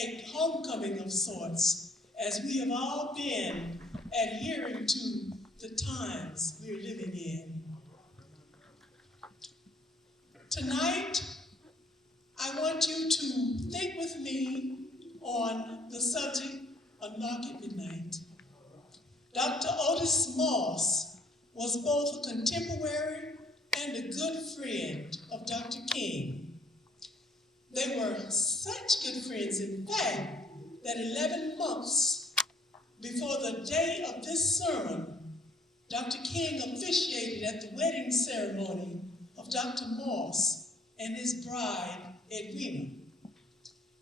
a homecoming of sorts, as we have all been adhering to the times we're living in. Tonight, I want you to think with me on the subject of Knock at Midnight. Dr. Otis Moss was both a contemporary and a good friend of Dr. King. They were such good friends, in fact, that 11 months before the day of this sermon, Dr. King officiated at the wedding ceremony of Dr. Moss and his bride, Edwina,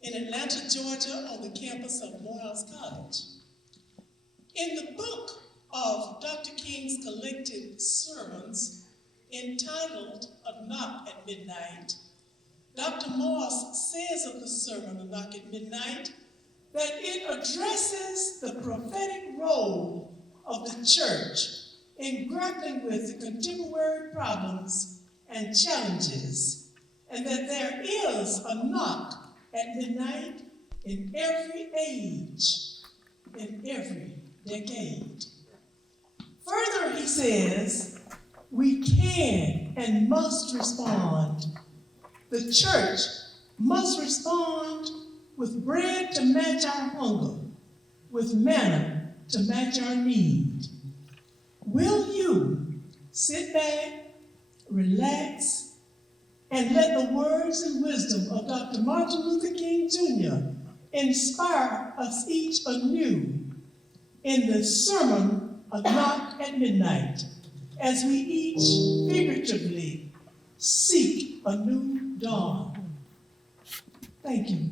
in Atlanta, Georgia, on the campus of Morehouse College. In the book of Dr. King's collected sermons, entitled A Knock at Midnight, Dr. Moss says of the sermon, A Knock at Midnight, that it addresses the prophetic role of the church in grappling with the contemporary problems and challenges, and that there is a knock at midnight in every age, in every decade. Further, he says, we can and must respond. The church must respond with bread to match our hunger, with manna to match our need. Will you sit back, relax, and let the words and wisdom of Dr. Martin Luther King Jr. inspire us each anew in the sermon, A Knock at Midnight, as we each figuratively seek a new dawn. Thank you.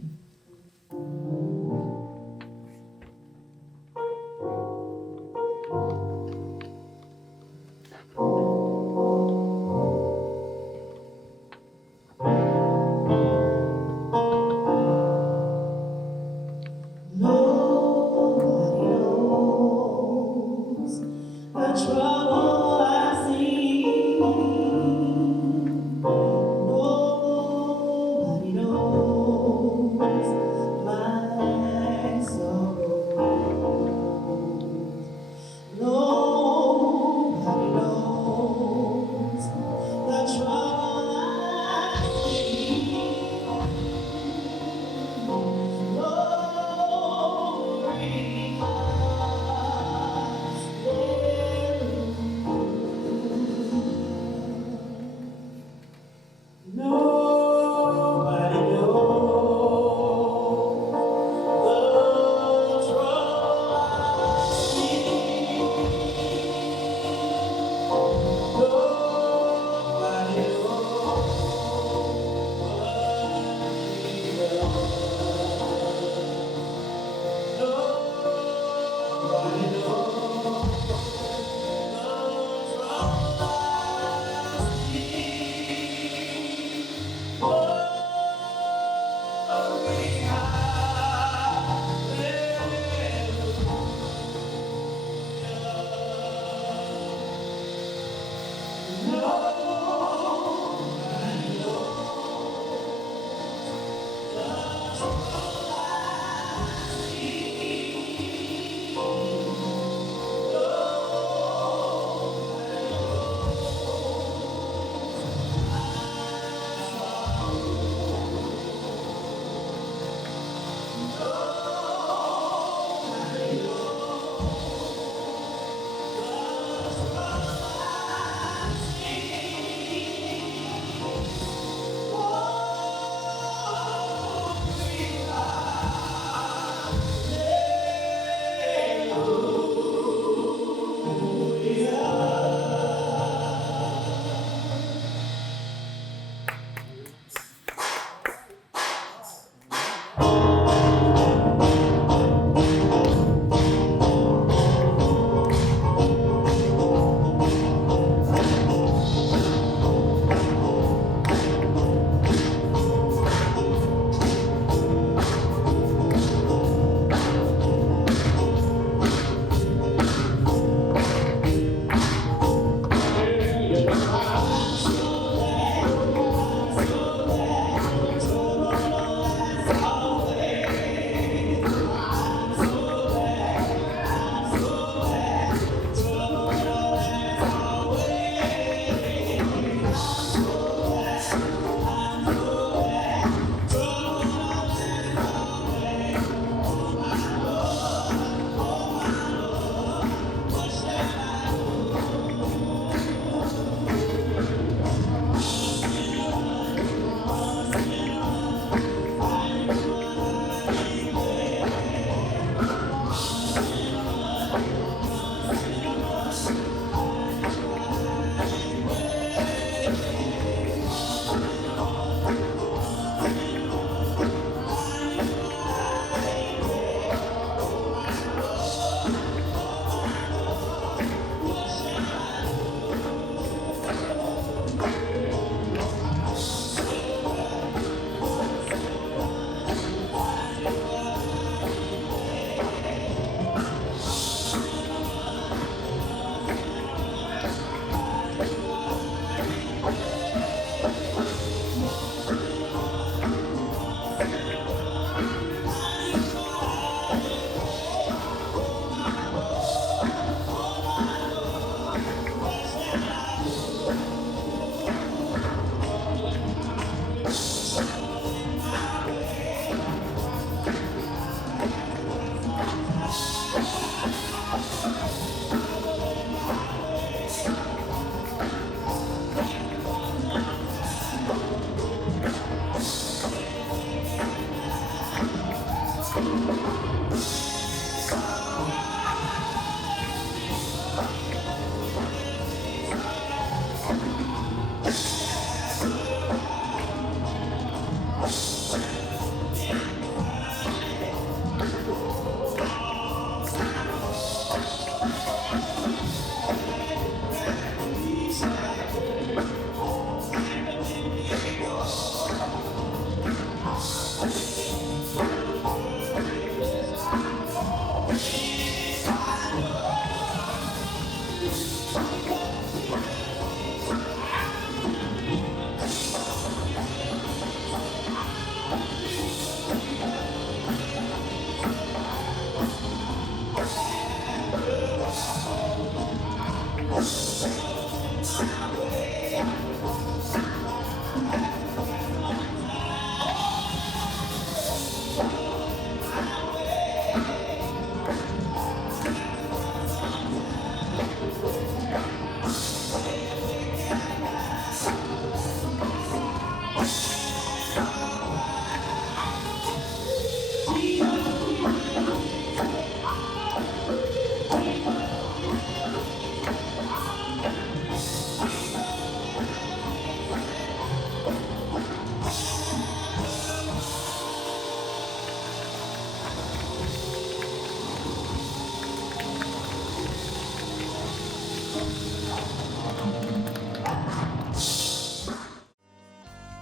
Nobody knows my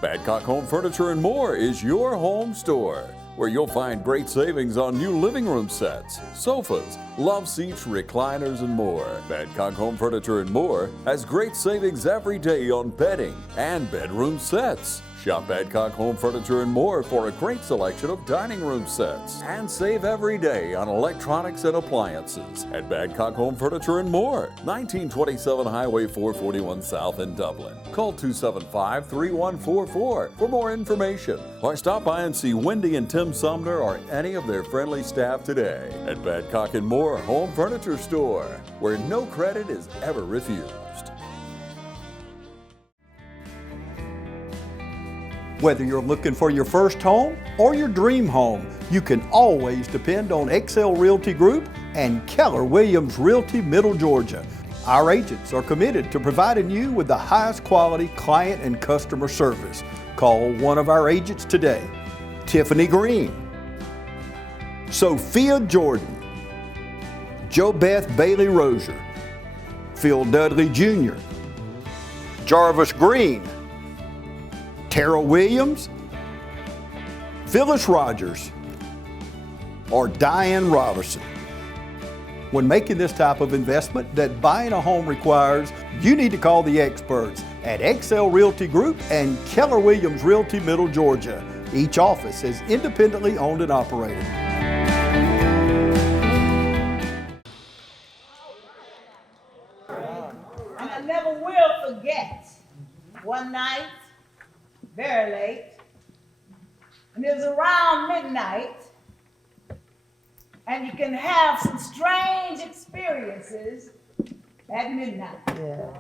Badcock Home Furniture and More is your home store, where you'll find great savings on new living room sets, sofas, love seats, recliners, and more. Badcock Home Furniture and More has great savings every day on bedding and bedroom sets. Shop Badcock Home Furniture and More for a great selection of dining room sets. And save every day on electronics and appliances at Badcock Home Furniture and More, 1927 Highway 441 South in Dublin. Call 275-3144 for more information, or stop by and see Wendy and Tim Sumner or any of their friendly staff today at Badcock and More Home Furniture Store, where no credit is ever refused. Whether you're looking for your first home or your dream home, you can always depend on XL Realty Group and Keller Williams Realty Middle Georgia. Our agents are committed to providing you with the highest quality client and customer service. Call one of our agents today. Tiffany Green, Sophia Jordan, JoBeth Bailey Rozier, Phil Dudley Jr., Jarvis Green, Tara Williams, Phyllis Rogers, or Diane Robertson. When making this type of investment that buying a home requires, you need to call the experts at XL Realty Group and Keller Williams Realty Middle Georgia. Each office is independently owned and operated. And I never will forget one night, very late, and it was around midnight, and you can have some strange experiences at midnight. Yeah.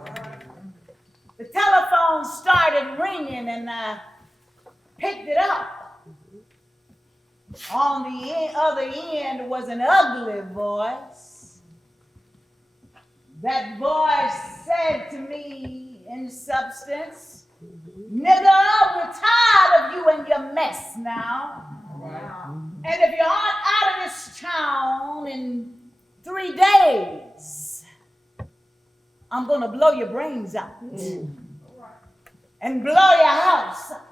The telephone started ringing, and I picked it up. On the other end was an ugly voice. That voice said to me in substance, "Nigga, we're tired of you and your mess now. Wow. And if you aren't out of this town in 3 days, I'm gonna blow your brains out and blow your house up."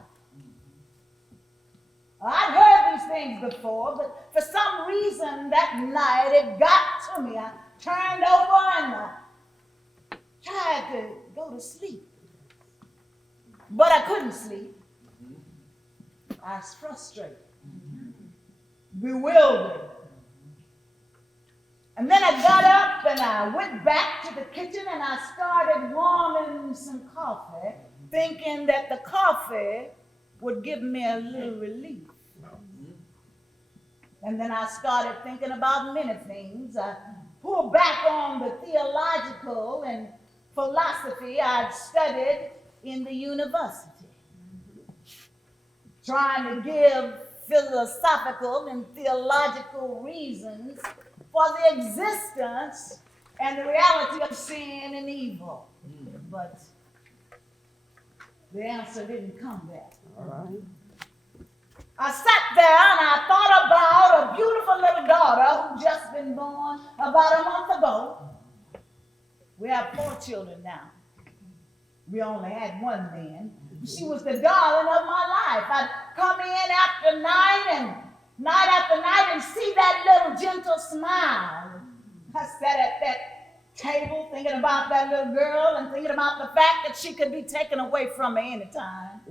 I'd heard these things before, but for some reason that night it got to me. I turned over and I tried to go to sleep. But I couldn't sleep. I was frustrated, bewildered. And then I got up and I went back to the kitchen and I started warming some coffee, thinking that the coffee would give me a little relief. And then I started thinking about many things. I pulled back on the theological and philosophy I'd studied in the university, trying to give philosophical and theological reasons for the existence and the reality of sin and evil. But the answer didn't come there. All right. I sat there and I thought about a beautiful little daughter who just been born about a month ago. We have 4 children now. We only had one then. She was the darling of my life. I'd come in after night after night and see that little gentle smile. I sat at that table thinking about that little girl and thinking about the fact that she could be taken away from me anytime.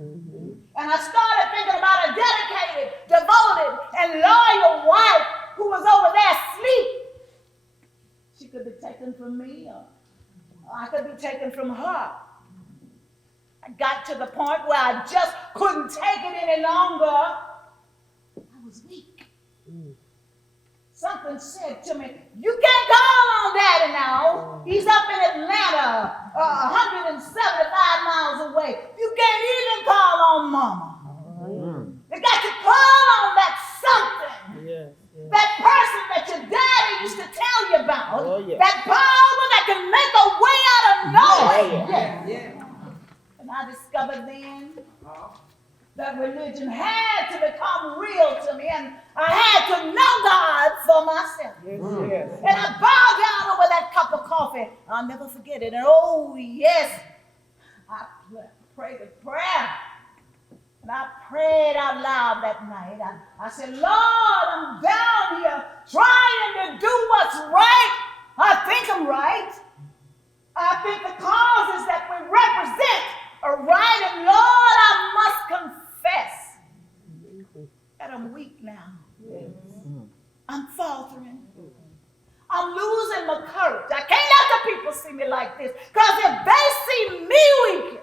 And I started thinking about a dedicated, devoted, and loyal wife who was over there asleep. She could be taken from me, or I could be taken from her. I got to the point where I just couldn't take it any longer. I was weak. Something said to me, "You can't call on Daddy now. He's up in Atlanta, 175 miles away. You can't even call on Mama." fall on that something. That person that your daddy used to tell you about. That power that can make a way out of nowhere. And I discovered then that religion had to become real to me, and I had to know God for myself. And I bowed down over that cup of coffee. I'll never forget it. And oh yes, I prayed a prayer. And I prayed out loud that night. I said, Lord, I'm down here trying to do what's right. I think I'm right. I think the causes that we represent are right. And Lord, I must confess that I'm weak now. I'm faltering. I'm losing my courage. I can't let the people see me like this, because if they see me weak,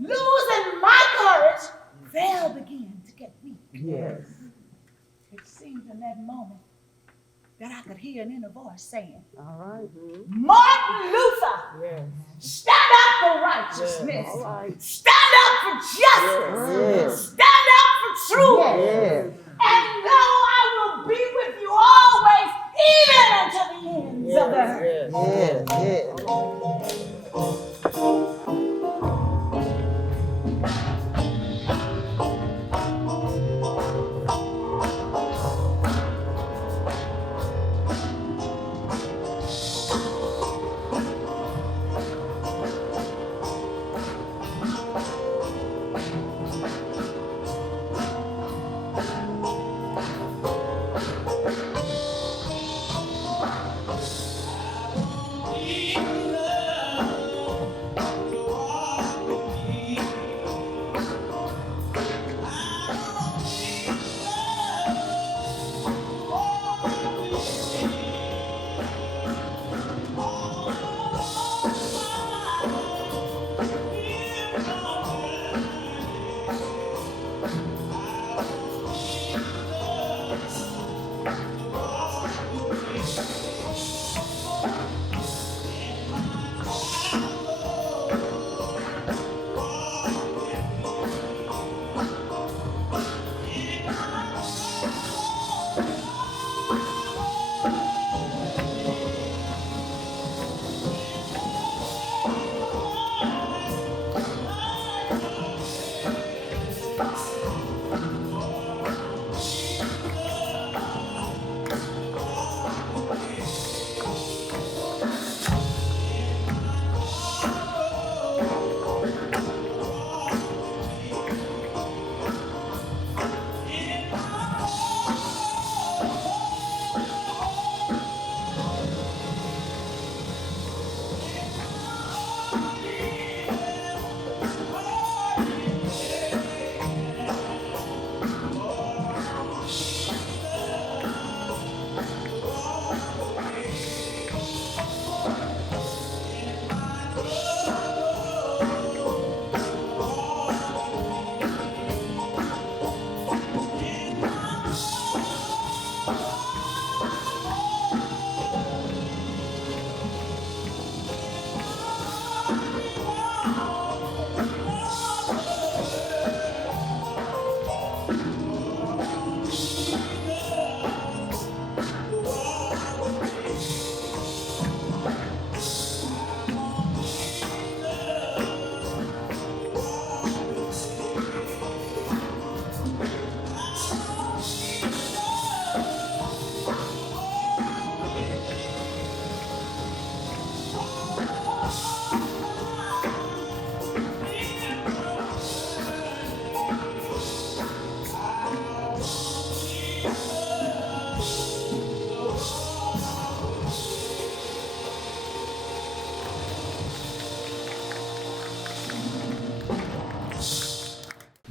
losing my courage, they'll begin to get weak. It seemed in that moment that I could hear an inner voice saying, Martin Luther, stand up for righteousness. Stand up for justice. Stand up for truth. And know I will be with you always, even unto the ends of the earth.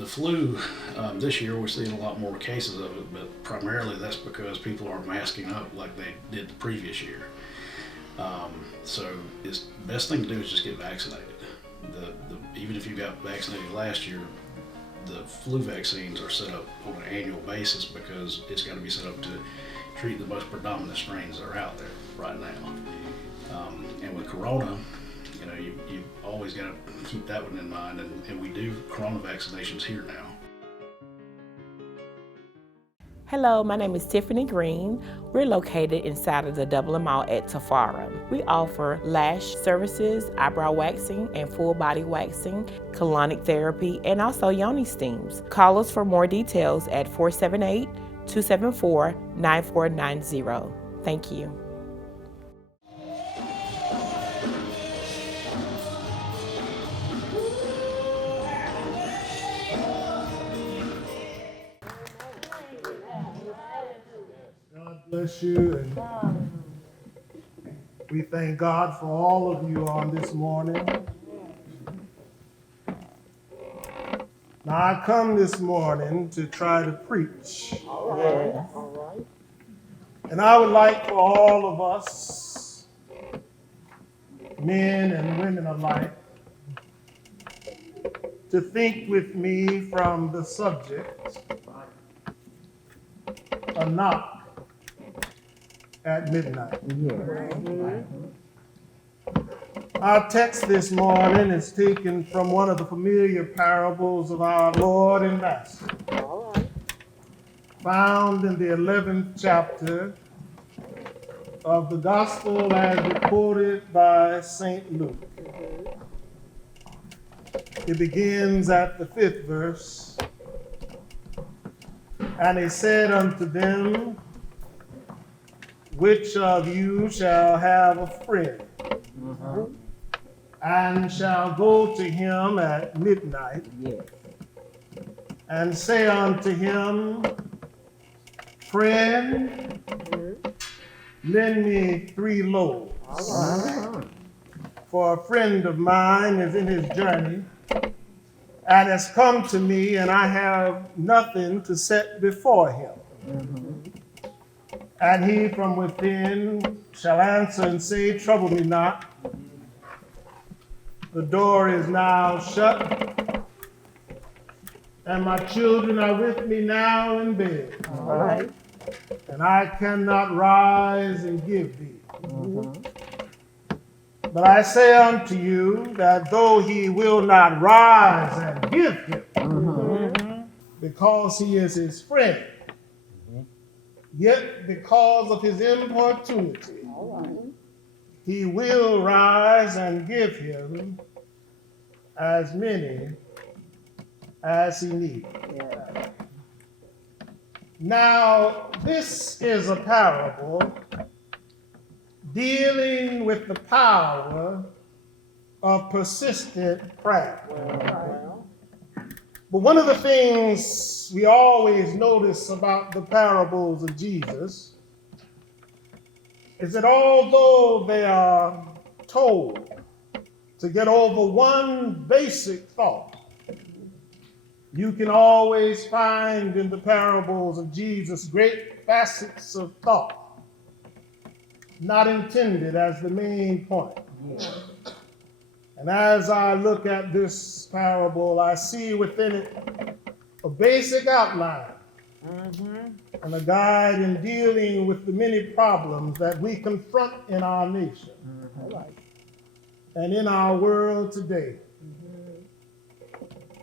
Flu, this year we're seeing a lot more cases of it, but primarily that's because people aren't masking up like they did the previous year. So the best thing to do is just get vaccinated. Even if you got vaccinated last year, the flu vaccines are set up on an annual basis because it's got to be set up to treat the most predominant strains that are out there right now. And with Corona, you always got to keep that one in mind, and we do Corona vaccinations here now. Hello, my name is Tiffany Green. We're located inside of the Dublin Mall at Tafarum. We offer lash services, eyebrow waxing, and full body waxing, colonic therapy, and also yoni steams. Call us for more details at 478-274-9490. Thank you. God bless you, and we thank God for all of you on this morning. Now, I come this morning to try to preach. And I would like for all of us, men and women alike, to think with me from the subject, a knock at midnight. Our text this morning is taken from one of the familiar parables of our Lord and Master, found in the 11th chapter of the Gospel as recorded by St. Luke. It begins at the 5th verse. And he said unto them, which of you shall have a friend, and shall go to him at midnight, and say unto him, friend, lend me 3 loaves, for a friend of mine is in his journey, and has come to me, and I have nothing to set before him. And he from within shall answer and say, trouble me not. The door is now shut, and my children are with me now in bed. And I cannot rise and give thee. But I say unto you that though he will not rise and give him, because he is his friend, yet because of his importunity, he will rise and give him as many as he needs. Now, this is a parable dealing with the power of persistent prayer. But one of the things we always notice about the parables of Jesus is that although they are told to get over one basic thought, you can always find in the parables of Jesus great facets of thought, not intended as the main point. And as I look at this parable, I see within it a basic outline and a guide in dealing with the many problems that we confront in our nation and in our world today,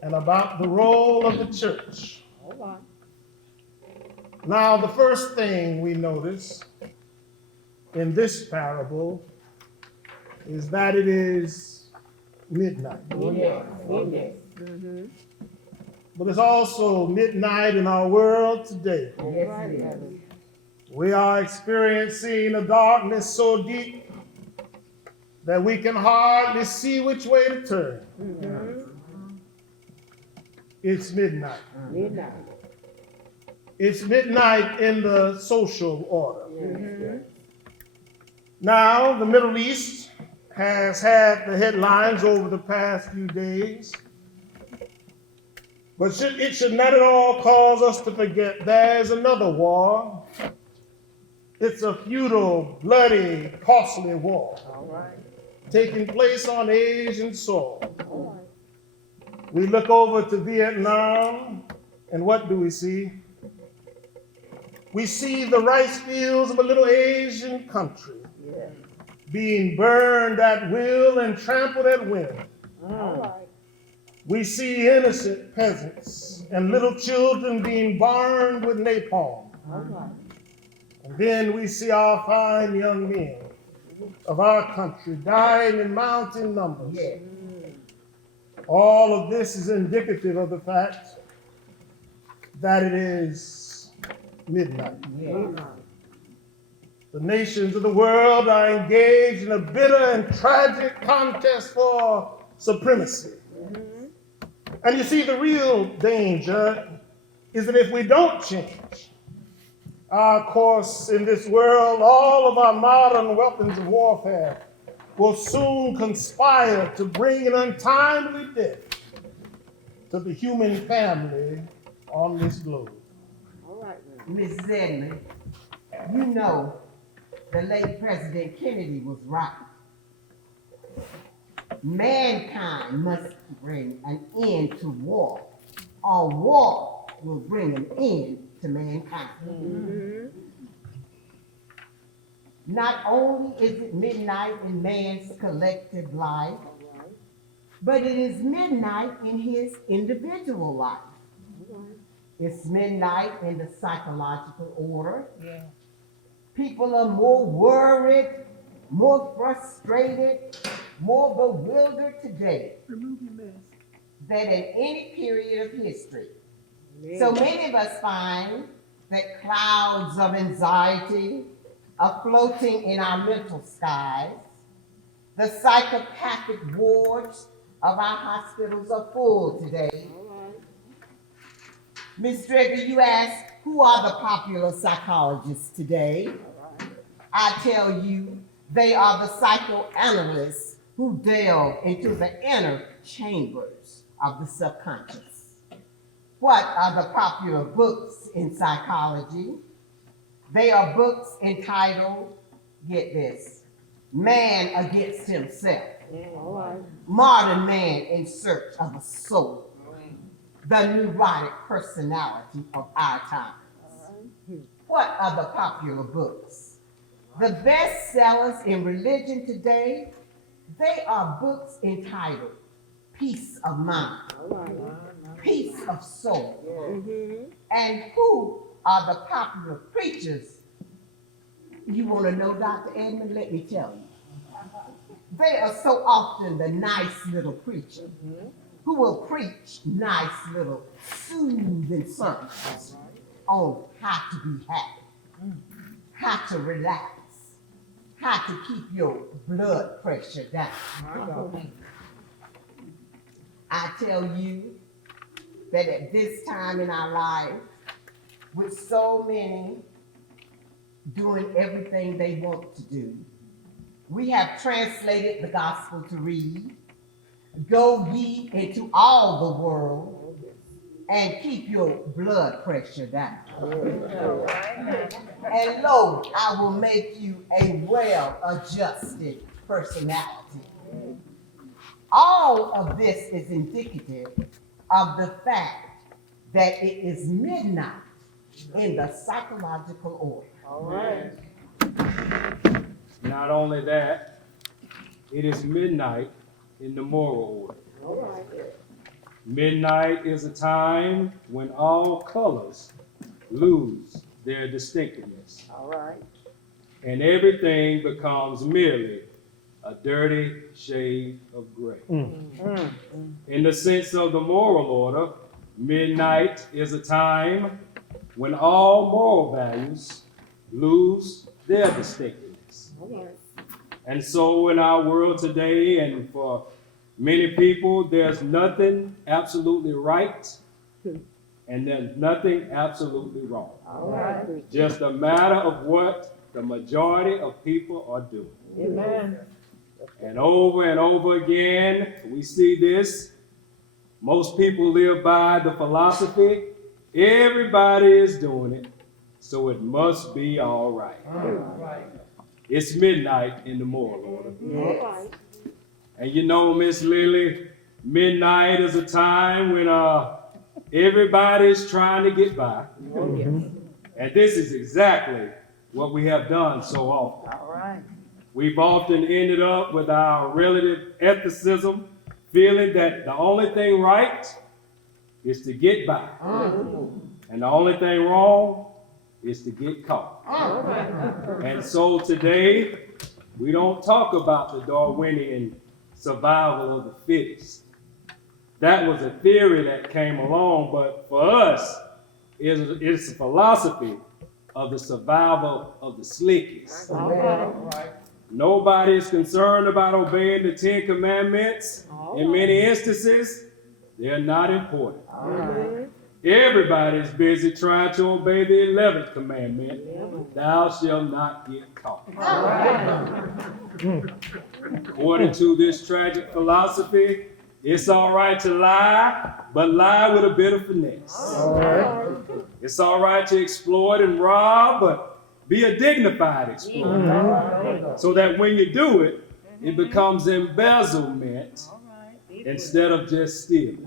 and about the role of the church. Now, the first thing we notice in this parable is that it is midnight. But it's also midnight in our world today. We are experiencing a darkness so deep that we can hardly see which way to turn. It's midnight. It's midnight in the social order. Now, the Middle East has had the headlines over the past few days, but it should not at all cause us to forget there's another war. It's a futile, bloody, costly war taking place on Asian soil. We look over to Vietnam, and what do we see? We see the rice fields of a little Asian country being burned at will and trampled at whim. We see innocent peasants and little children being burned with napalm. And then we see our fine young men of our country dying in mountain numbers. All of this is indicative of the fact that it is midnight. The nations of the world are engaged in a bitter and tragic contest for supremacy. And you see, the real danger is that if we don't change our course in this world, all of our modern weapons of warfare will soon conspire to bring an untimely death to the human family on this globe. Miss Zedley, you know the late President Kennedy was right. Mankind must bring an end to war, or war will bring an end to mankind. Not only is it midnight in man's collective life, but it is midnight in his individual life. It's midnight in the psychological order. People are more worried, more frustrated, more bewildered today than in any period of history. So many of us find that clouds of anxiety are floating in our mental skies. The psychopathic wards of our hospitals are full today. Ms. Drager, you asked, who are the popular psychologists today? I tell you, they are the psychoanalysts who delve into the inner chambers of the subconscious. What are the popular books in psychology? They are books entitled, get this, Man Against Himself, Modern Man in Search of a Soul, The Neurotic Personality of Our Times. What are the popular books? The best sellers in religion today, they are books entitled Peace of Mind, Peace of Soul. And who are the popular preachers? You want to know, Dr. Edmond? Let me tell you. They are so often the nice little preacher who will preach nice little soothing sermons on how to be happy, how to relax, how to keep your blood pressure down. I tell you that at this time in our life, with so many doing everything they want to do, we have translated the gospel to read, go ye into all the world and keep your blood pressure down. And lo, I will make you a well-adjusted personality. All of this is indicative of the fact that it is midnight in the psychological order. Not only that, it is midnight in the moral order. Midnight is a time when all colors lose their distinctiveness. And everything becomes merely a dirty shade of gray. In the sense of the moral order, midnight is a time when all moral values lose their distinctiveness. And so in our world today, and for many people, there's nothing absolutely right and there's nothing absolutely wrong. Just a matter of what the majority of people are doing. And over again, we see this. Most people live by the philosophy, everybody is doing it, so it must be all right. It's midnight in the moral order. And you know, Miss Lily, midnight is a time when everybody's trying to get by. And this is exactly what we have done so often. We've often ended up with our relative ethicism, feeling that the only thing right is to get by. And the only thing wrong is to get caught. And so today, we don't talk about the Darwinian survival of the fittest. That was a theory that came along, but for us, it's a philosophy of the survival of the slickest. Nobody is concerned about obeying the 10 Commandments. In many instances, they're not important. Everybody is busy trying to obey the 11th commandment, thou shalt not get caught. According to this tragic philosophy, it's all right to lie, but lie with a bit of finesse. It's all right to exploit and rob, but be a dignified exploiter. So that when you do it, it becomes embezzlement instead of just stealing.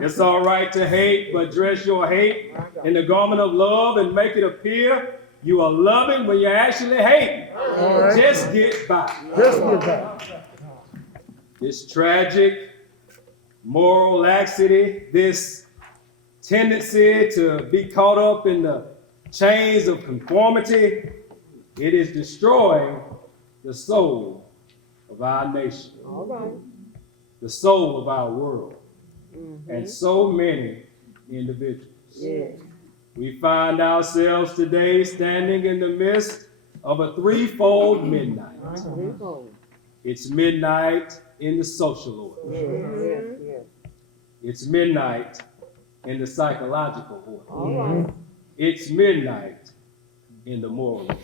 It's all right to hate, but dress your hate in the garment of love and make it appear you are loving when you're actually hating. Just get by. This tragic moral laxity, this tendency to be caught up in the chains of conformity, it is destroying the soul of our nation, the soul of our world, and so many individuals. We find ourselves today standing in the midst of a threefold midnight. It's midnight in the social order. It's midnight in the psychological order. It's midnight in the moral order.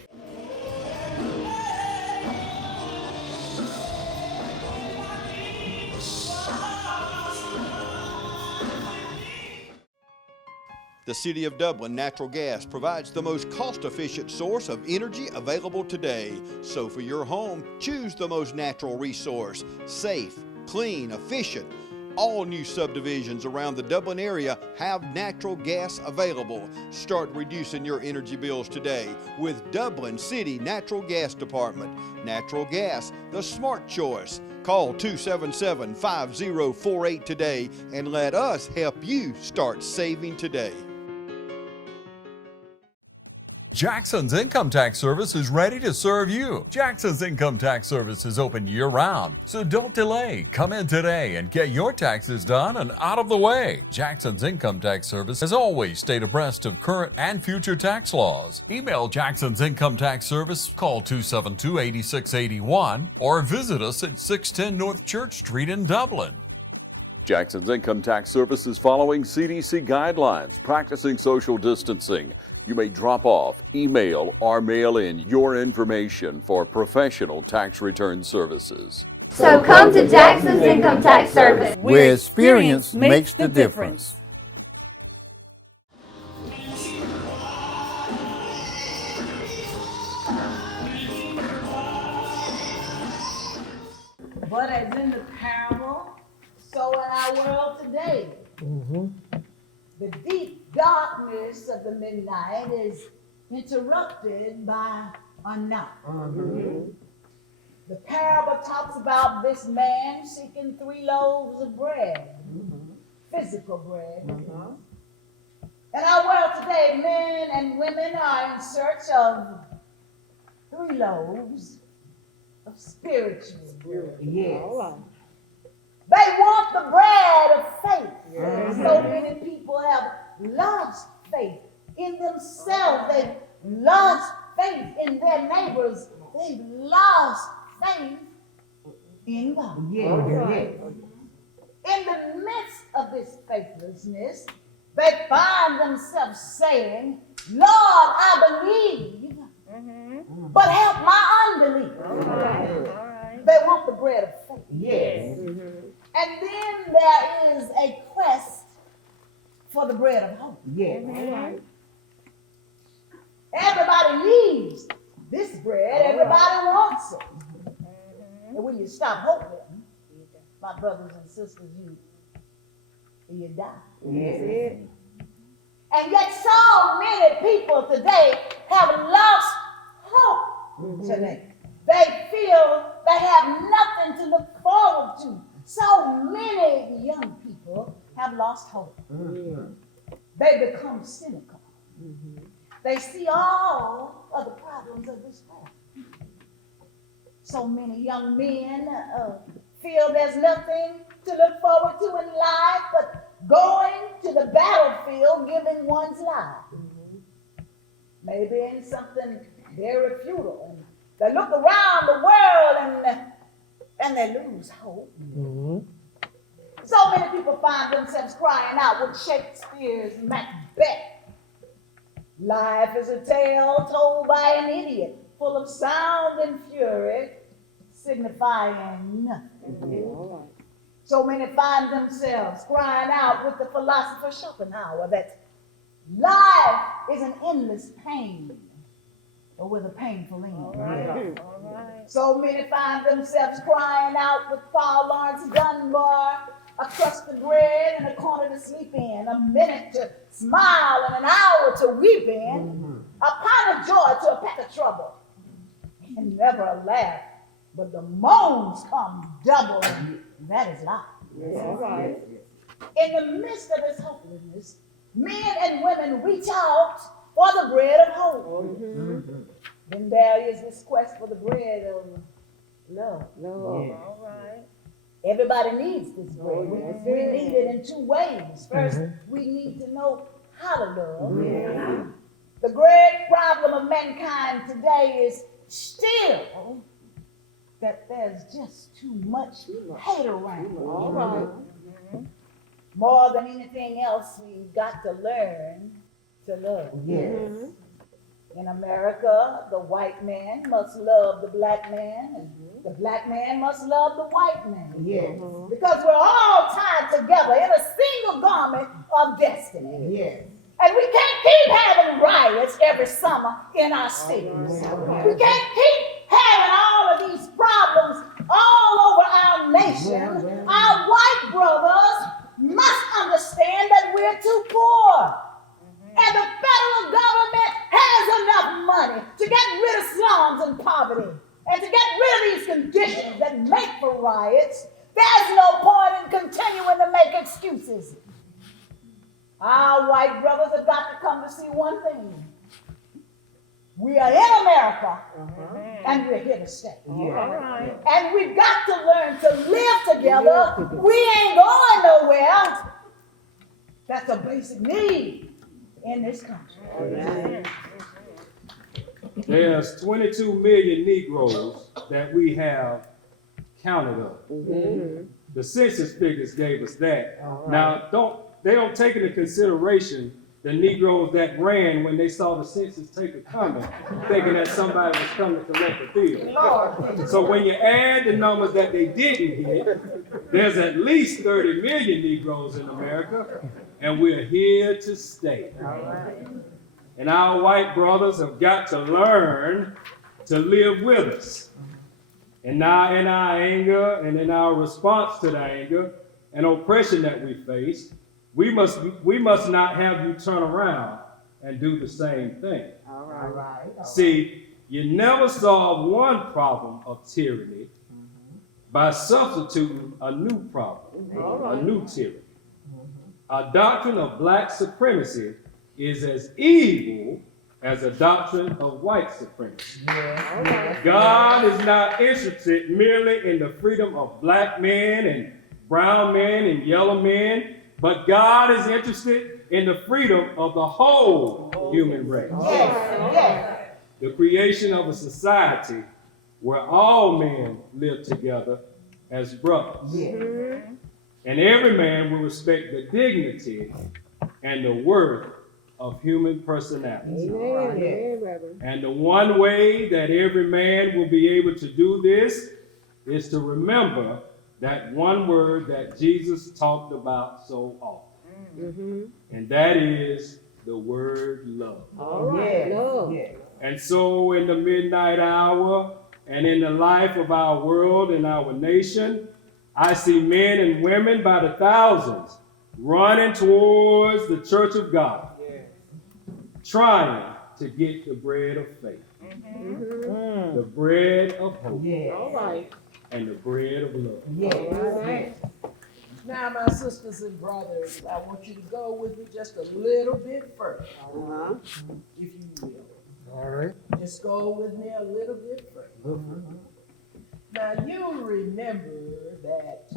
The City of Dublin Natural Gas provides the most cost-efficient source of energy available today. So for your home, choose the most natural resource. Safe, clean, efficient. All new subdivisions around the Dublin area have natural gas available. Start reducing your energy bills today with Dublin City Natural Gas Department. Natural gas, the smart choice. Call 277-5048 today and let us help you start saving today. Jackson's Income Tax Service is ready to serve you. Jackson's Income Tax Service is open year-round, so don't delay. Come in today and get your taxes done and out of the way. Jackson's Income Tax Service has always stayed abreast of current and future tax laws. Email Jackson's Income Tax Service, call 272-8681, or visit us at 610 North Church Street in Dublin. Jackson's Income Tax Service is following CDC guidelines, practicing social distancing. You may drop off, email, or mail in your information for professional tax return services. So come to Jackson's Income Tax Service, where experience makes the difference. But as in the parable, so in our world today, the deep darkness of the midnight is interrupted by a knock. The parable talks about this man seeking 3 loaves of bread, physical bread. In our world today, men and women are in search of 3 loaves of spiritual bread. They want the bread of faith. So many people have lost faith in themselves. They've lost faith in their neighbors. They've lost faith in God. In the midst of this faithlessness, they find themselves saying, Lord, I believe, but help my unbelief. They want the bread of faith. And then there is a quest for the bread of hope. Everybody needs this bread. Everybody wants it. And when you stop hoping, my brothers and sisters, you die. And yet so many people today have lost hope today. They feel they have nothing to look forward to. So many young people have lost hope. They become cynical. They see all of the problems of this world. So many young men feel there's nothing to look forward to in life but going to the battlefield, giving one's life. Maybe in something very futile. And they look around the world and they lose hope. So many people find themselves crying out with Shakespeare's Macbeth. Life is a tale told by an idiot, full of sound and fury, signifying nothing. So many find themselves crying out with the philosopher Schopenhauer that life is an endless pain, or with a painful end. So many find themselves crying out with Paul Lawrence Dunbar, a crust of bread and a corner to sleep in, a minute to smile and an hour to weep in, a pound of joy to a peck of trouble, and never a laugh, but the moans come double, and that is life. In the midst of this hopelessness, men and women reach out for the bread of hope. Then there is this quest for the bread of love. Everybody needs this bread. We need it in two ways. First, we need to know how to love. The great problem of mankind today is still that there's just too much hate around. More than anything else, we've got to learn to love. In America, the white man must love the black man, and the black man must love the white man. Because we're all tied together in a single garment of destiny. And we can't keep having riots every summer in our cities. We can't keep having all of these problems all over our nation. Our white brothers must understand that we're too poor. And the federal government has enough money to get rid of slums and poverty and to get rid of these conditions that make for riots. There's no point in continuing to make excuses. Our white brothers have got to come to see one thing. We are in America, and we're here to stay. And we've got to learn to live together. We ain't going nowhere. That's a basic need in this country. There's 22 million Negroes that we have counted up. The census figures gave us that. Now, they don't take into consideration the Negroes that ran when they saw the census taker coming, thinking that somebody was coming to collect the field. So when you add the numbers that they didn't hit, there's at least 30 million Negroes in America, and we're here to stay. And our white brothers have got to learn to live with us. And now in our anger and in our response to the anger and oppression that we face, we must not have you turn around and do the same thing. See, you never solve one problem of tyranny by substituting a new problem, a new tyranny. A doctrine of black supremacy is as evil as a doctrine of white supremacy. God is not interested merely in the freedom of black men and brown men and yellow men, but God is interested in the freedom of the whole human race. The creation of a society where all men live together as brothers. And every man will respect the dignity and the worth of human personality. And the one way that every man will be able to do this is to remember that one word that Jesus talked about so often. And that is the word love. And so in the midnight hour and in the life of our world and our nation, I see men and women by the thousands running towards the church of God, trying to get the bread of faith, the bread of hope, and the bread of love. Now, my sisters and brothers, I want you to go with me just a little bit further, if you will. All right. Just go with me a little bit further. Now, you remember that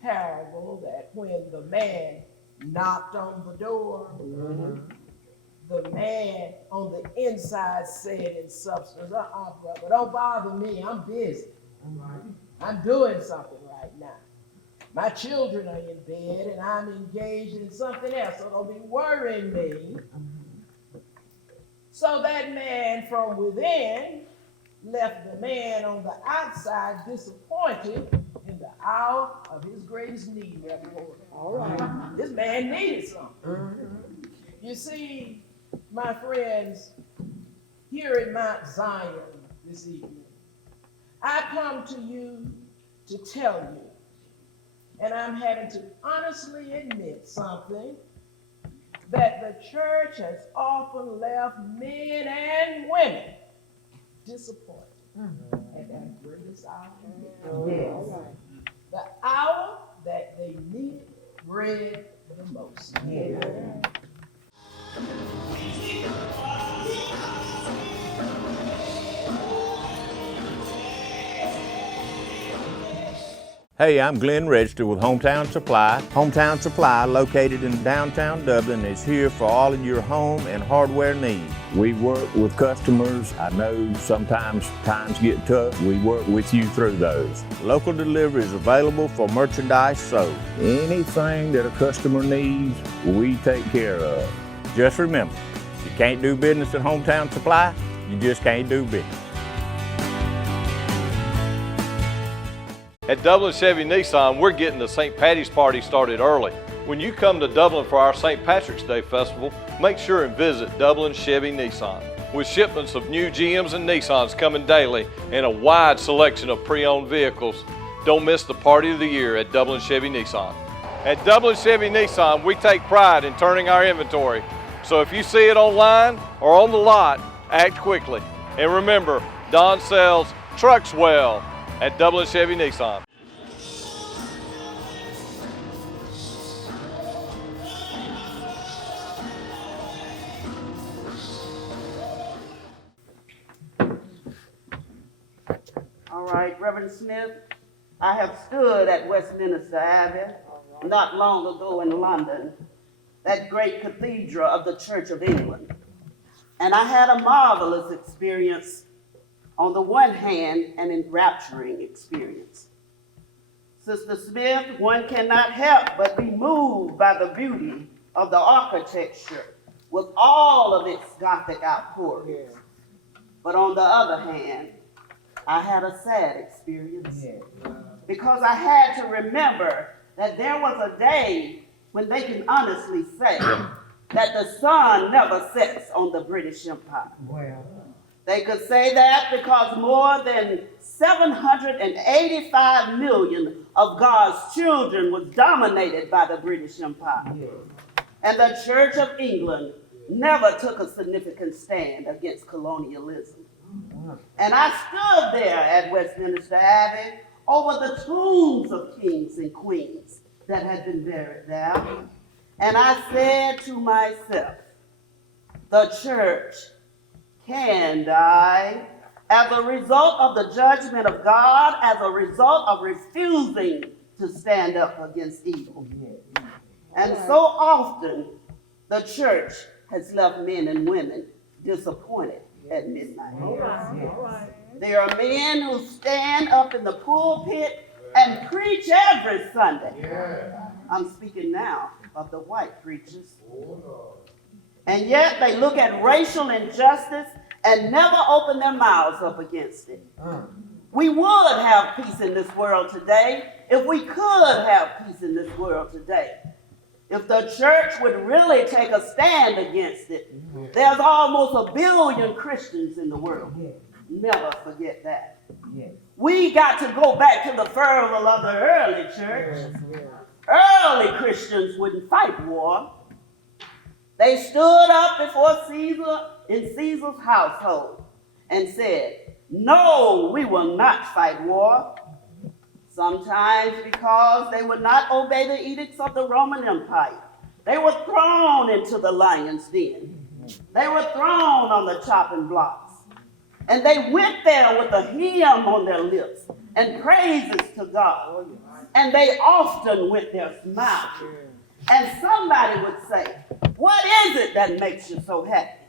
parable that when the man knocked on the door, the man on the inside said in substance, brother, don't bother me, I'm busy. I'm doing something right now. My children are in bed and I'm engaged in something else, so don't be worrying me. So that man from within left the man on the outside disappointed in the hour of his greatest need. All right. This man needed something. You see, my friends, here at Mount Zion this evening, I come to you to tell you, and I'm having to honestly admit something, that the church has often left men and women disappointed at that greatest hour. Yes. The hour that they needed bread the most. Yeah. Hey, I'm Glenn Register with Hometown Supply. Hometown Supply, located in downtown Dublin, is here for all of your home and hardware needs. We work with customers. I know sometimes times get tough. We work with you through those. Local delivery is available for merchandise sold. Anything that a customer needs, we take care of. Just remember, you can't do business at Hometown Supply, you just can't do business. At Dublin Chevy Nissan, we're getting the St. Patty's Party started early. When you come to Dublin for our St. Patrick's Day Festival, make sure and visit Dublin Chevy Nissan. With shipments of new GMs and Nissans coming daily and a wide selection of pre-owned vehicles, don't miss the party of the year at Dublin Chevy Nissan. At Dublin Chevy Nissan, we take pride in turning our inventory. So if you see it online or on the lot, act quickly. And remember, Don sells trucks well at Dublin Chevy Nissan. All right, Reverend Smith, I have stood at Westminster Abbey not long ago in London, that great cathedral of the Church of England, and I had a marvelous experience. On the one hand, an enrapturing experience. Sister Smith, one cannot help but be moved by the beauty of the architecture with all of its Gothic outpourings. But on the other hand, I had a sad experience because I had to remember that there was a day when they can honestly say that the sun never sets on the British Empire. They could say that because more than 785 million of God's children was dominated by the British Empire. And the Church of England never took a significant stand against colonialism. And I stood there at Westminster Abbey over the tombs of kings and queens that had been buried there. And I said to myself, the church can die as a result of the judgment of God, as a result of refusing to stand up against evil. And so often, the church has left men and women disappointed at midnight. There are men who stand up in the pulpit and preach every Sunday. I'm speaking now of the white preachers. And yet they look at racial injustice and never open their mouths up against it. We would have peace in this world today if we could have peace in this world today. If the church would really take a stand against it. There's almost 1 billion Christians in the world. Never forget that. We got to go back to the fervor of the early church. Early Christians wouldn't fight war. They stood up before Caesar in Caesar's household and said, no, we will not fight war. Sometimes because they would not obey the edicts of the Roman Empire, they were thrown into the lion's den. They were thrown on the chopping blocks. And they went there with a hymn on their lips and praises to God. And they often went there smiling. And somebody would say, what is it that makes you so happy?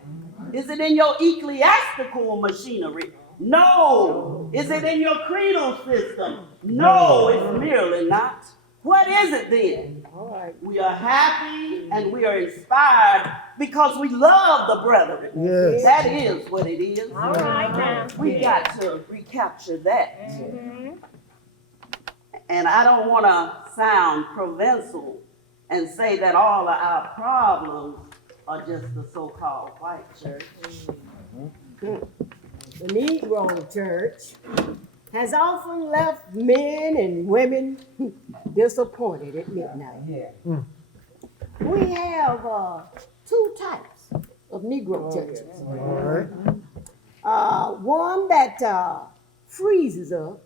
Is it in your ecclesiastical machinery? No. Is it in your creedal system? No, it's merely not. What is it then? We are happy and we are inspired because we love the brethren. Yes. That is what it is. All right now. We got to recapture that. And I don't want to sound provincial and say that all of our problems are just the so-called white church. The Negro church has often left men and women disappointed at midnight. We have two types of Negro churches. One that freezes up,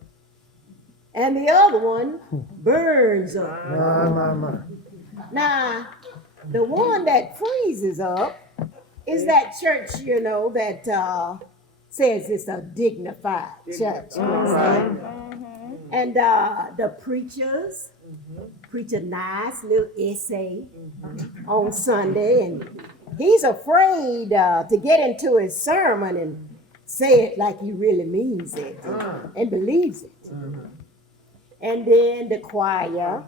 and the other one burns up. Now, the one that freezes up is that church, you know, that says it's a dignified church. And the preachers preach a nice little essay on Sunday, and he's afraid to get into his sermon and say it like he really means it and believes it. And then the choir.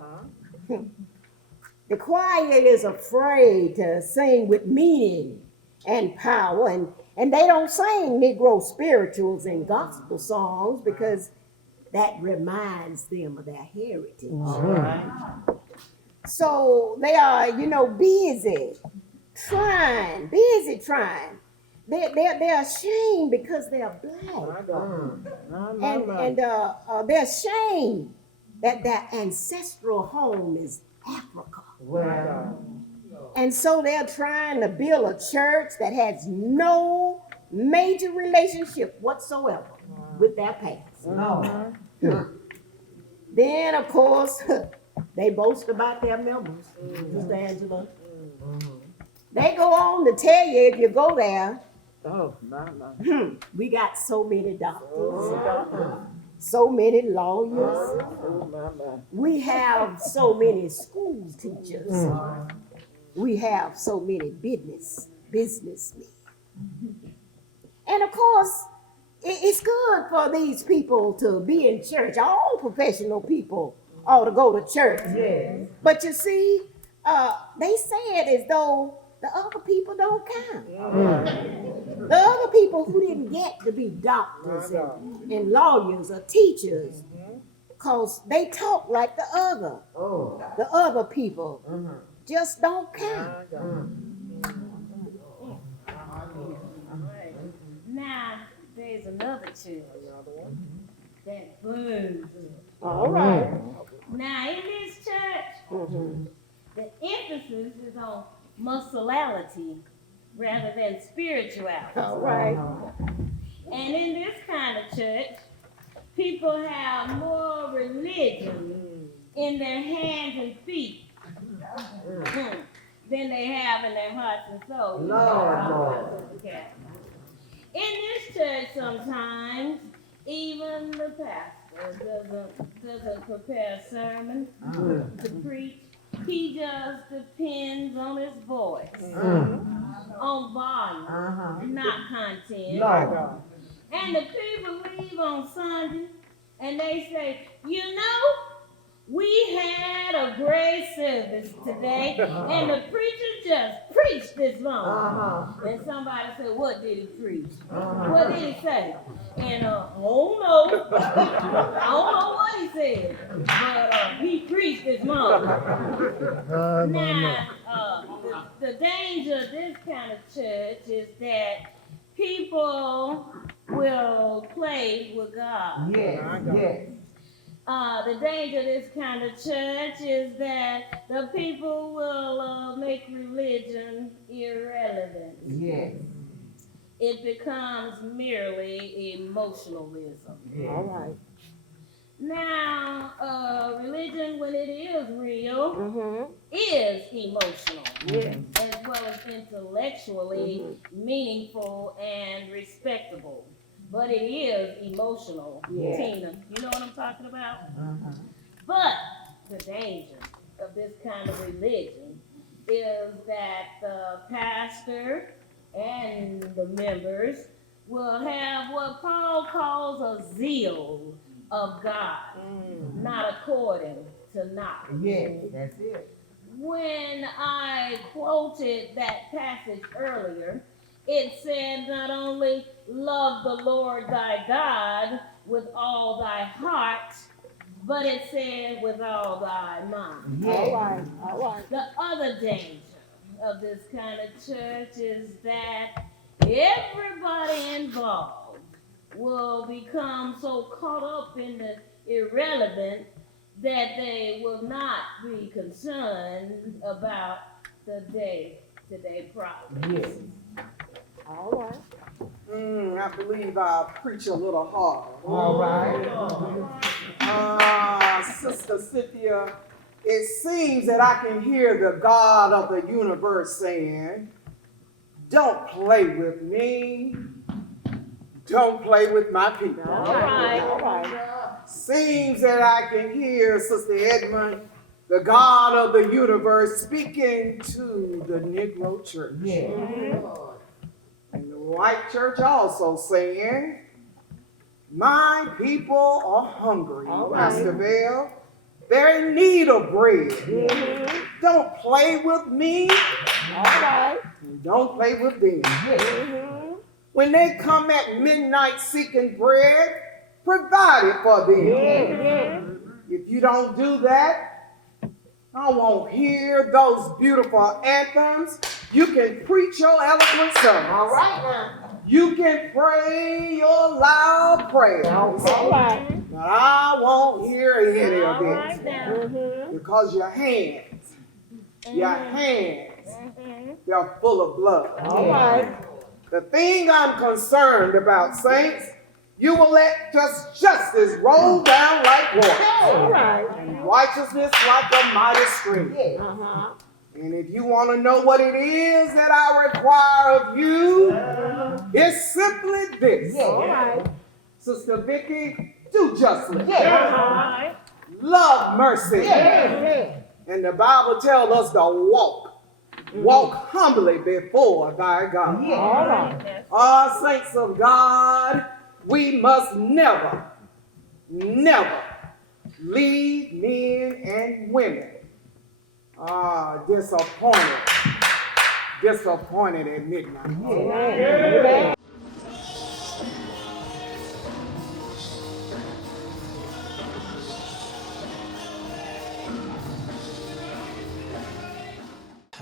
The choir is afraid to sing with meaning and power, and they don't sing Negro spirituals and gospel songs because that reminds them of their heritage. So they are, you know, busy trying. They're ashamed because they're black. And they're ashamed that their ancestral home is Africa. And so they're trying to build a church that has no major relationship whatsoever with their past. Then, of course, they boast about their members, Sister Angela. They go on to tell you if you go there, we got so many doctors, so many lawyers. We have so many school teachers. We have so many businessmen. And of course, it's good for these people to be in church. All professional people ought to go to church. But you see, they say it as though the other people don't count. The other people who didn't get to be doctors and lawyers or teachers, because they talk like the other people just don't count. Now, there's another church that burns. All right. Now, in this church, the emphasis is on muscularity rather than spirituality. All right. And in this kind of church, people have more religion in their hands and feet than they have in their hearts and souls. In this church, sometimes even the pastor doesn't prepare a sermon to preach. He just depends on his voice, on volume, not content. And the people leave on Sunday and they say, you know, we had a great service today, and the preacher just preached this long. And somebody said, what did he preach? What did he say? And I don't know. I don't know what he said, but he preached this long. Now, the danger of this kind of church is that people will play with God. The danger of this kind of church is that the people will make religion irrelevant. It becomes merely emotionalism. All right. Now, religion, when it is real, is emotional, as well as intellectually meaningful and respectable. But it is emotional, Tina. You know what I'm talking about? But the danger of this kind of religion is that the pastor and the members will have what Paul calls a zeal of God, not according to knowledge. Yes, that's it. When I quoted that passage earlier, it said not only love the Lord thy God with all thy heart, but it said with all thy mind. All right. The other danger of this kind of church is that everybody involved will become so caught up in the irrelevant that they will not be concerned about the day-to-day problems. Yes. All right. I believe I'll preach a little harder. All right. Sister Cynthia, it seems that I can hear the God of the universe saying, don't play with me. Don't play with my people. All right. Seems that I can hear Sister Edmund, the God of the universe, speaking to the Negro church. And the white church also saying, my people are hungry, Pastor Bell. They're in need of bread. Don't play with me. All right. Don't play with them. When they come at midnight seeking bread, provide it for them. If you don't do that, I won't hear those beautiful anthems. You can preach your eloquent sermons. All right now. You can pray your loud prayers. All right. But I won't hear any of it. Because your hands, they're full of blood. All right. The thing I'm concerned about, saints, you will let justice roll down like water. All right. And righteousness like a mighty stream. And if you want to know what it is that I require of you, it's simply this. All right. Sister Vicky, do justly. Yeah. Love mercy. And the Bible tells us to walk humbly before thy God. All right. Our saints of God, we must never leave men and women disappointed at midnight.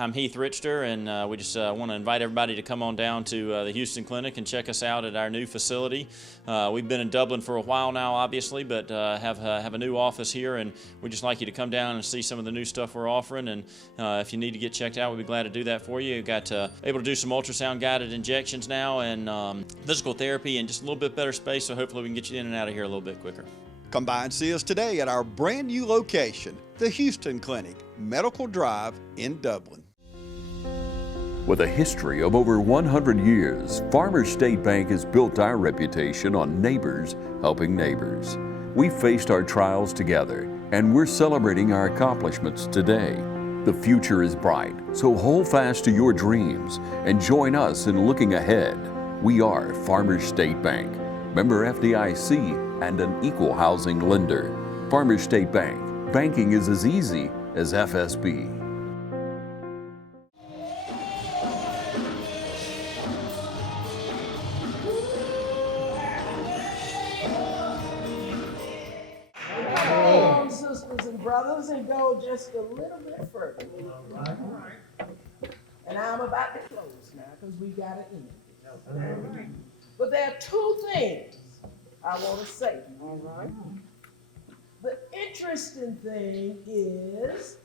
I'm Heath Richter, and we just want to invite everybody to come on down to the Houston Clinic and check us out at our new facility. We've been in Dublin for a while now, obviously, but have a new office here, and we'd just like you to come down and see some of the new stuff we're offering. And if you need to get checked out, we'd be glad to do that for you. We've got able to do some ultrasound guided injections now, and physical therapy, and just a little bit better space. So hopefully we can get you in and out of here a little bit quicker. Come by and see us today at our brand new location, the Houston Clinic, Medical Drive in Dublin. With a history of over 100 years, Farmers State Bank has built our reputation on neighbors helping neighbors. We faced our trials together, and we're celebrating our accomplishments today. The future is bright, so hold fast to your dreams and join us in looking ahead. We are Farmers State Bank, member FDIC, and an equal housing lender. Farmers State Bank, banking is as easy as FSB. Sisters and brothers, and go just a little bit further. And I'm about to close now because we got to end. But there are two things I want to say. All right. The interesting thing is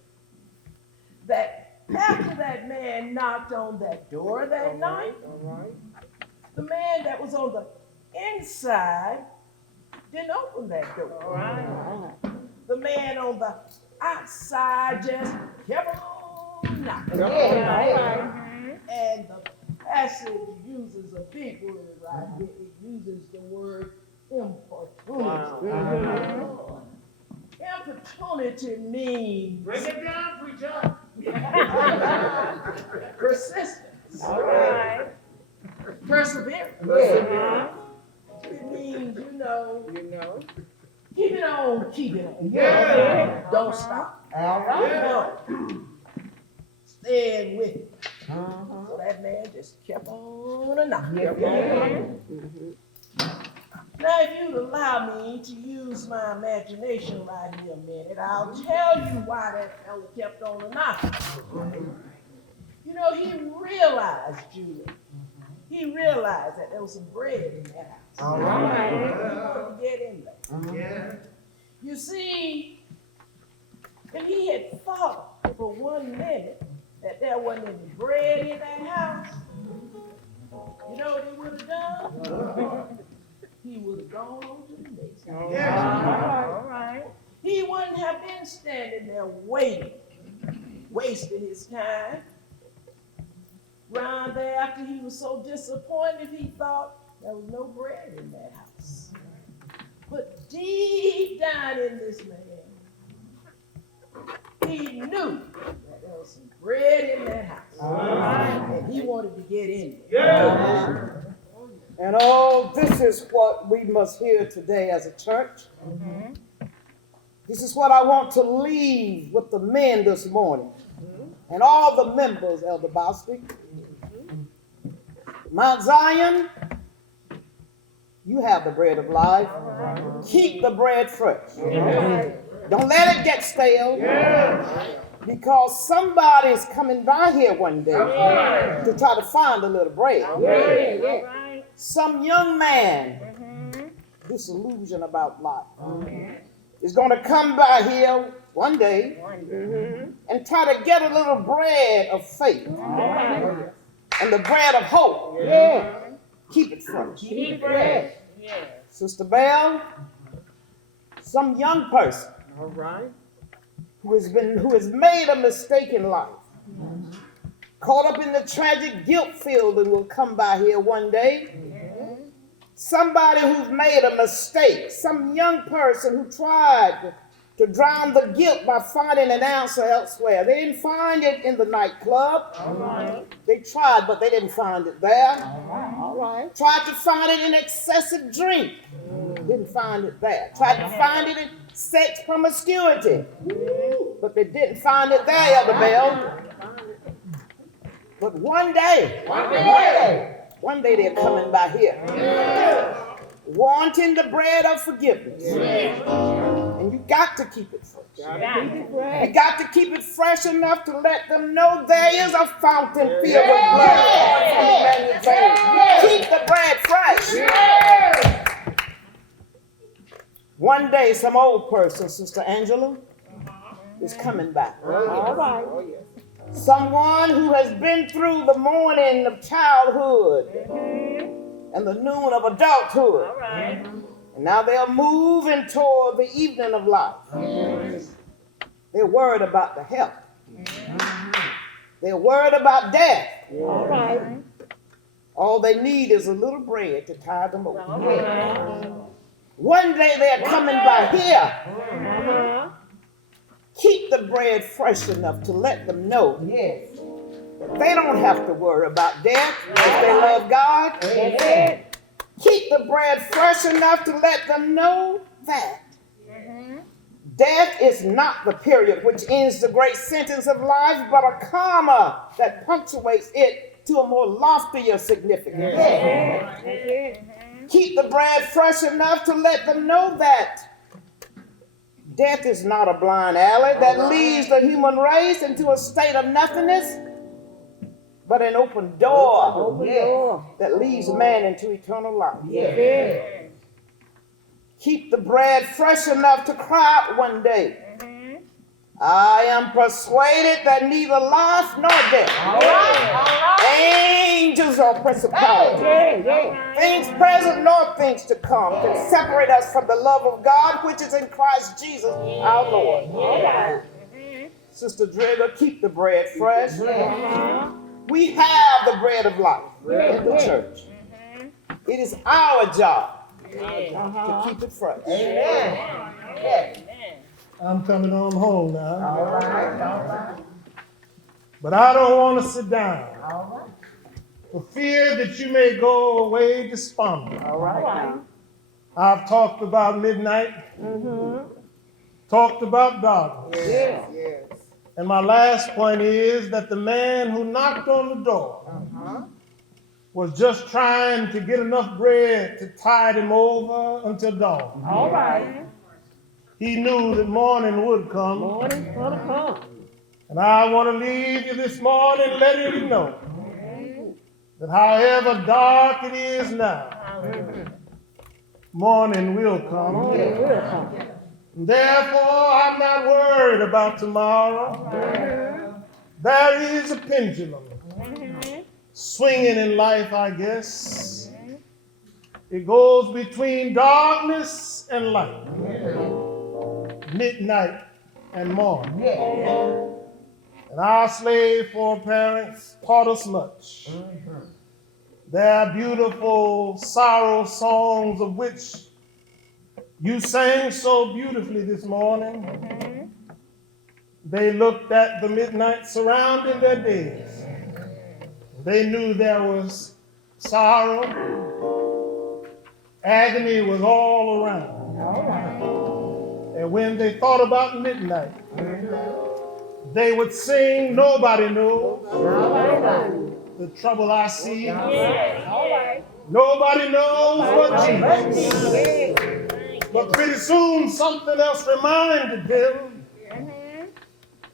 that after that man knocked on that door that night, the man that was on the inside didn't open that door. All right. The man on the outside just kept on knocking. And the passage uses a big word right here. It uses the word importunity. Importunity means. Break it down, preacher. Persistence. All right. Perseverance. It means, keep it on, keep it on. Yeah. Don't stop. All right. No. Staying with it. So that man just kept on and knocking. Now, if you'd allow me to use my imagination right here a minute, I'll tell you why that fella kept on knocking. He realized, Julie, he realized that there was some bread in that house. All right. He wanted to get in there. Yeah. You see, if he had thought for 1 minute that there wasn't any bread in that house, you know what he would have done? He would have gone on to the next house. Yeah. All right. He wouldn't have been standing there waiting, wasting his time. Round there after he was so disappointed, he thought there was no bread in that house. But deep down in this man, he knew that there was some bread in that house. And he wanted to get in there. Yeah. And this is what we must hear today as a church. This is what I want to leave with the men this morning. And all the members, Elder Bostic. Mount Zion, you have the bread of life. Keep the bread fresh. Don't let it get stale. Because somebody's coming by here one day to try to find a little bread. Some young man, disillusioned about life, is going to come by here one day and try to get a little bread of faith and the bread of hope. Keep it fresh. Keep it fresh. Sister Bell, some young person who has made a mistake in life, caught up in the tragic guilt field, and will come by here one day. Somebody who's made a mistake, some young person who tried to drown the guilt by finding an answer elsewhere. They didn't find it in the nightclub. They tried, but they didn't find it there. Tried to find it in excessive drink. Didn't find it there. Tried to find it in sex promiscuity. But they didn't find it there, Elder Bell. But one day they're coming by here, wanting the bread of forgiveness. And you got to keep it fresh. You got to keep it fresh enough to let them know there is a fountain filled with blood from Emmanuel's veins. Keep the bread fresh. One day, some old person, Sister Angela, is coming back. Someone who has been through the morning of childhood and the noon of adulthood. And now they're moving toward the evening of life. They're worried about the health. They're worried about death. All they need is a little bread to tide them over. One day they're coming by here. Keep the bread fresh enough to let them know that they don't have to worry about death if they love God. Keep the bread fresh enough to let them know that death is not the period which ends the great sentence of life, but a comma that punctuates it to a more loftier significance. Keep the bread fresh enough to let them know that death is not a blind alley that leads the human race into a state of nothingness, but an open door that leads man into eternal life. Keep the bread fresh enough to cry out one day I am persuaded that neither life nor death, angels or principalities, things present nor things to come, can separate us from the love of God which is in Christ Jesus our Lord. Sister Drager, keep the bread fresh. We have the bread of life in the church. It is our job to keep it fresh. I'm coming on home now. All right. But I don't want to sit down. For fear that you may go away despondent. I've talked about midnight, talked about darkness. And my last point is that the man who knocked on the door was just trying to get enough bread to tide him over until dawn. He knew that morning would come. And I want to leave you this morning letting you know that however dark it is now, morning will come. Therefore, I'm not worried about tomorrow. There is a pendulum swinging in life, I guess. It goes between darkness and light, midnight and morning. And our slave foreparents taught us much. Their beautiful sorrow songs of which you sang so beautifully this morning. They looked at the midnight surrounding their days. They knew there was sorrow. Agony was all around. And when they thought about midnight, they would sing, nobody knows the trouble I see. Nobody knows but Jesus. But pretty soon something else reminded them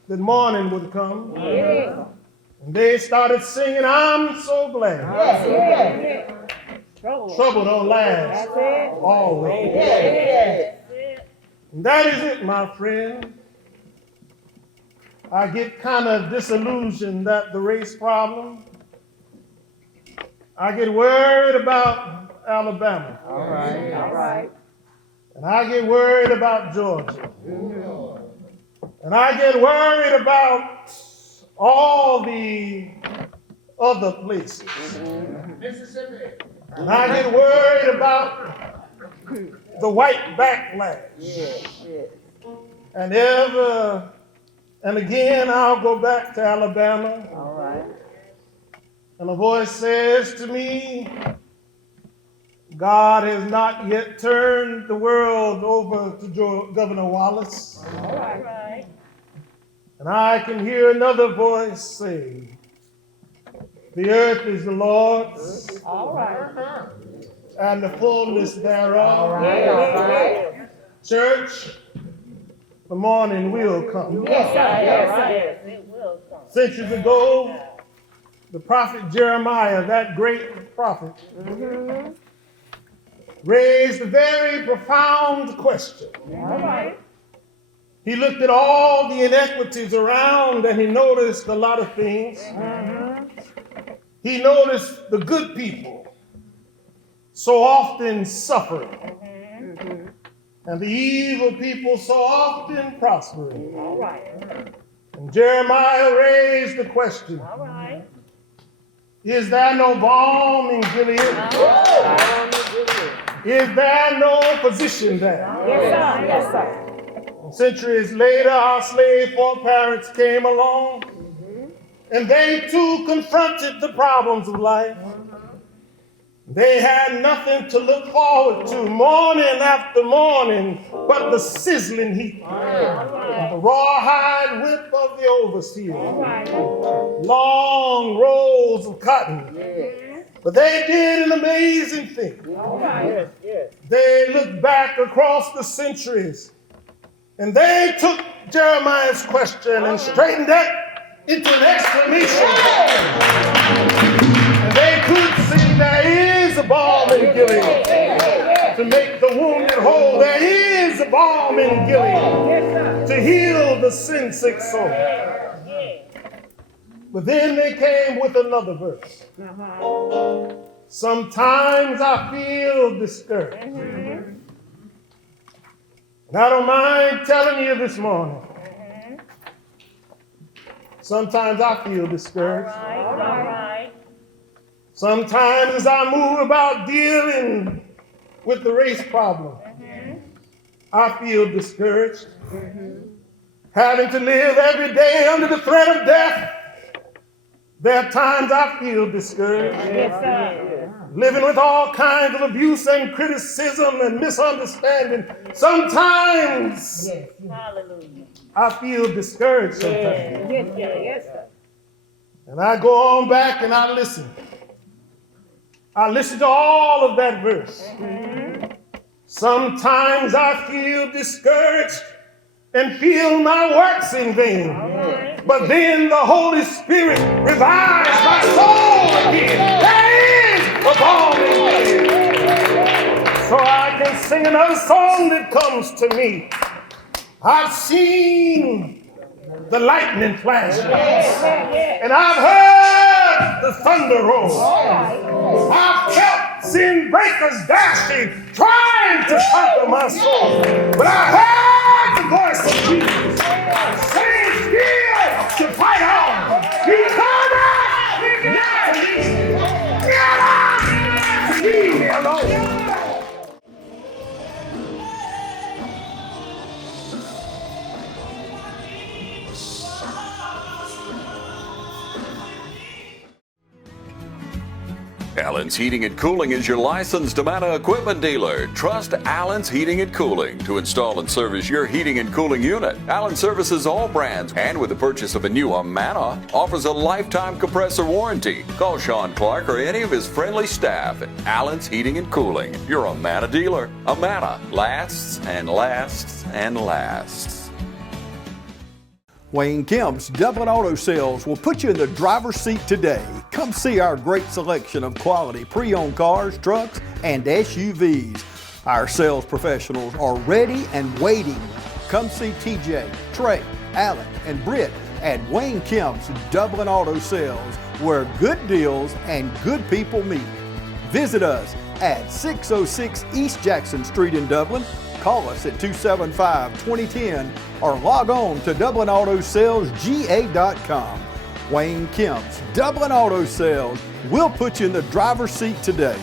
that morning would come. And they started singing, I'm so glad. Trouble don't last always. And that is it, my friend. I get kind of disillusioned at the race problem. I get worried about Alabama. All right. And I get worried about Georgia. And I get worried about all the other places. Mississippi. And I get worried about the white backlash. And ever and again, I'll go back to Alabama. All right. And a voice says to me, God has not yet turned the world over to Governor Wallace. All right. And I can hear another voice say, the earth is the Lord's. All right. And the fullness thereof. All right. Church, the morning will come. Yes, it will come. Centuries ago, the prophet Jeremiah, that great prophet, raised a very profound question. He looked at all the inequities around and he noticed a lot of things. He noticed the good people so often suffering and the evil people so often prospering. And Jeremiah raised the question, is there no balm in Gilead? Is there no physician there? Yes, sir. Centuries later, our slave foreparents came along, and they too confronted the problems of life. They had nothing to look forward to morning after morning but the sizzling heat, the rawhide whip of the overseer, long rows of cotton. But they did an amazing thing. They looked back across the centuries and they took Jeremiah's question and straightened that into an exclamation. And they could see there is a balm in Gilead to make the wounded whole. There is a balm in Gilead to heal the sin-sick soul. But then they came with another verse. Sometimes I feel discouraged. And I don't mind telling you this morning. Sometimes I feel discouraged. All right. Sometimes as I move about dealing with the race problem, I feel discouraged. Having to live every day under the threat of death, there are times I feel discouraged. Yes, sir. Living with all kinds of abuse and criticism and misunderstanding. Sometimes Hallelujah. I feel discouraged sometimes. Yes, sir. And I go on back and I listen. I listen to all of that verse. Sometimes I feel discouraged and feel my works in vain. But then the Holy Spirit revives my soul again. There is a balm in Gilead. So I can sing another song that comes to me. I've seen the lightning flash, and I've heard the thunder roll. I've felt sin breakers dashing, trying to conquer my soul. But I heard the voice of Jesus saying, still to fight on. He's coming! Not to leave. Get up! Leave me alone. Allen's Heating and Cooling is your licensed Amana equipment dealer. Trust Allen's Heating and Cooling to install and service your heating and cooling unit. Allen services all brands, and with the purchase of a new Amana, offers a lifetime compressor warranty. Call Sean Clark or any of his friendly staff at Allen's Heating and Cooling, your Amana dealer. Amana lasts and lasts and lasts. Wayne Kemp's Dublin Auto Sales will put you in the driver's seat today. Come see our great selection of quality pre-owned cars, trucks, and SUVs. Our sales professionals are ready and waiting. Come see TJ, Trey, Alan, and Britt at Wayne Kemp's Dublin Auto Sales, where good deals and good people meet. Visit us at 606 East Jackson Street in Dublin. Call us at 275-2010 or log on to DublinAutoSalesGA.com. Wayne Kemp's Dublin Auto Sales will put you in the driver's seat today.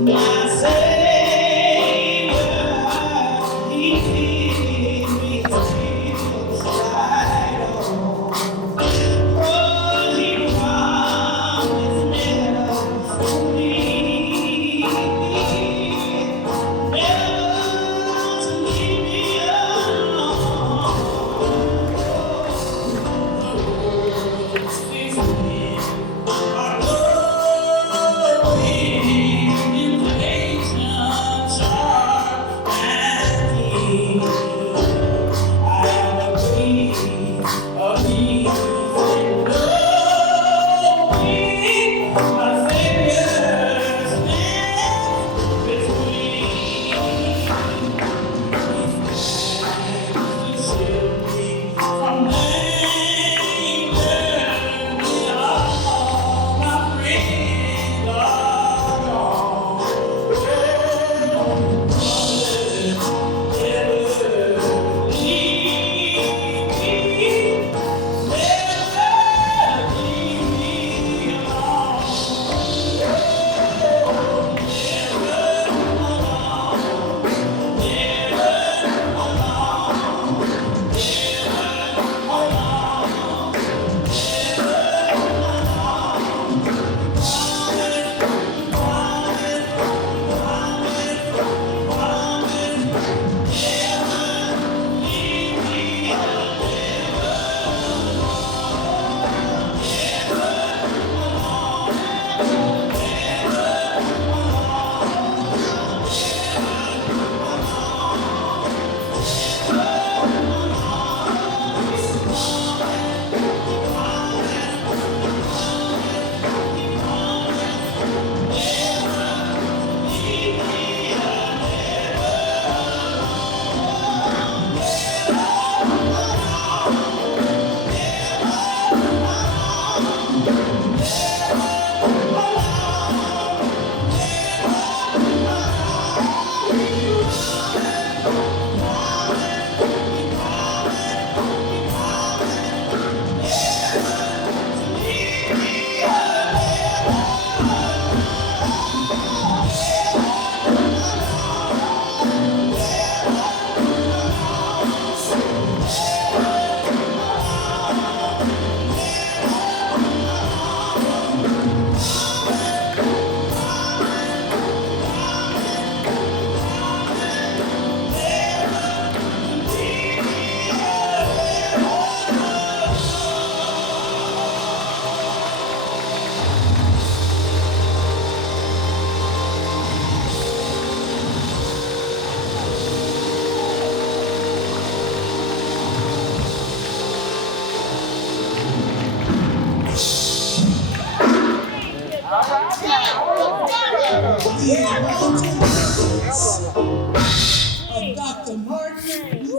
My Savior, He is.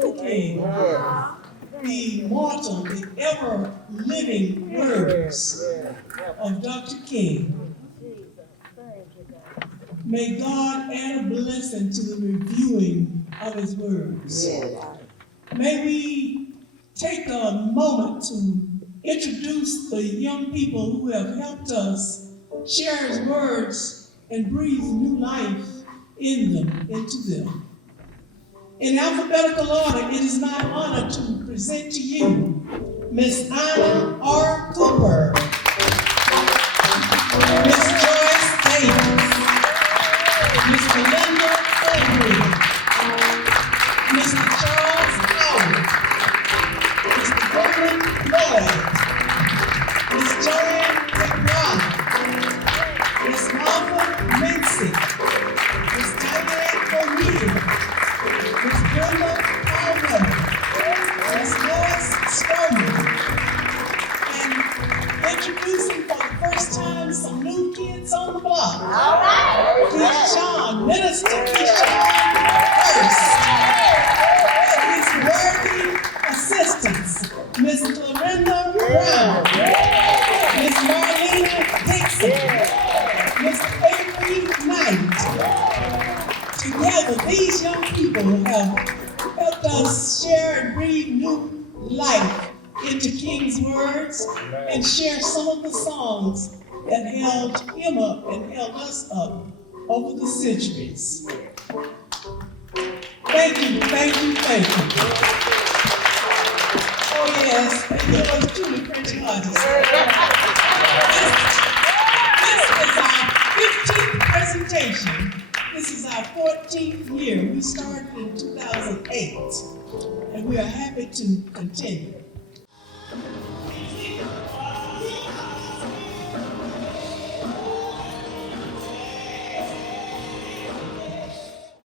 Dr. King, the immortal, the ever-living words of Dr. King. May God add a blessing to the reviewing of his words. May we take a moment to introduce the young people who have helped us share his words and breathe new life into them. In alphabetical order, it is my honor to present to you Miss Anna R. Cooper, Miss Joyce Davis, Mr. Linda Avery, Mr. Charles Howard, Mr. Vernon Lloyd, Miss Joanne McBride, Miss Martha Mincy, Miss Diane O'Neill, Miss Brenda Alden, Miss Lois Sturman, and introducing for the first time some new kids on the block. All right. Keyshawn, Minister Keyshawn Hurst, and his worthy assistants, Miss Clarinda Brown, Miss Marlena Dixon, Miss Avery Knight. Together, these young people have helped us share and breathe new life into King's words and share some of the songs that held him up and held us up over the centuries. Thank you, thank you, thank you. Oh yes, and yours truly, French artist. This is our 15th presentation. This is our 14th year. We started in 2008, and we are happy to continue.